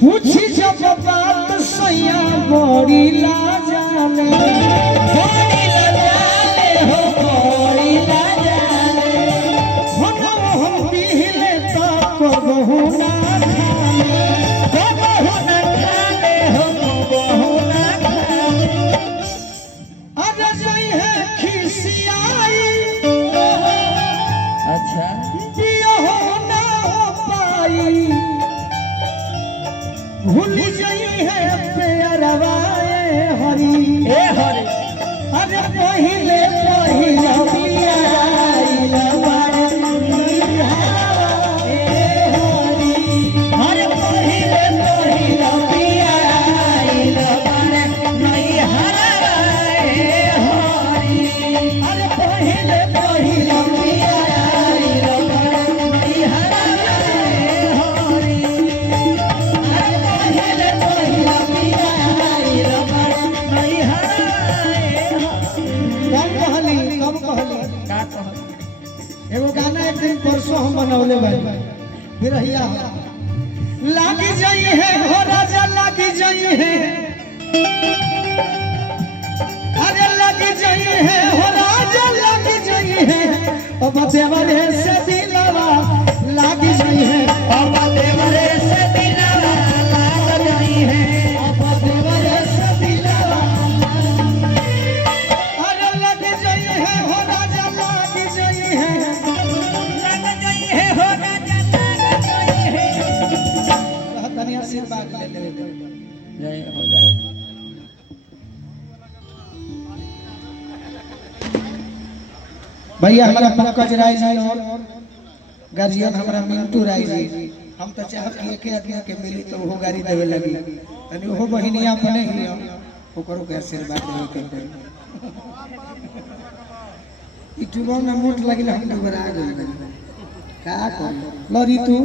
पूछी जब बात सैया बड़ी लाजाले हो बड़ी लाजाले हम पीले तो कबहू ना खाले हो कबहू ना खाले अरे जई है खिसियाई अच्छा पिया हो ना हो पाई भूल जाई है प्यारवाए हरी ए हरे अरे पहिले पहिले पिया आइला बारे ए हरी अरे पहिले पहिले पिया आइला बारे नहीं हराए हरी अरे पहिले पहिले पिया आइला बारे नहीं हराए हरी एगो गाना एक दिन परसों हम बनौले भाई फिर हिया लागी जाई है हो राजा लागी जाई है अरे लागी जाई है हो राजा लागी जाई है अब देवरे से दिलवा लागी जाई है अब देवरे से दिलवा लाग जाई है अब देवरे से दिलवा अरे लागी जाई है हो राजा लागी जाई है आशीर्वाद ले ले जय हो जाए भैया हमारा पंकज राय जी और गार्जियन हमारा मिंटू राय जी हम तो चाहत कि एक आदमी के मिली तो वो गाड़ी देवे लगी तनी वो बहिनिया अपने ही ओकरो के आशीर्वाद देवे के पड़ी यूट्यूब में मोट लगिल हम दुबरा गेल का कर लरी तू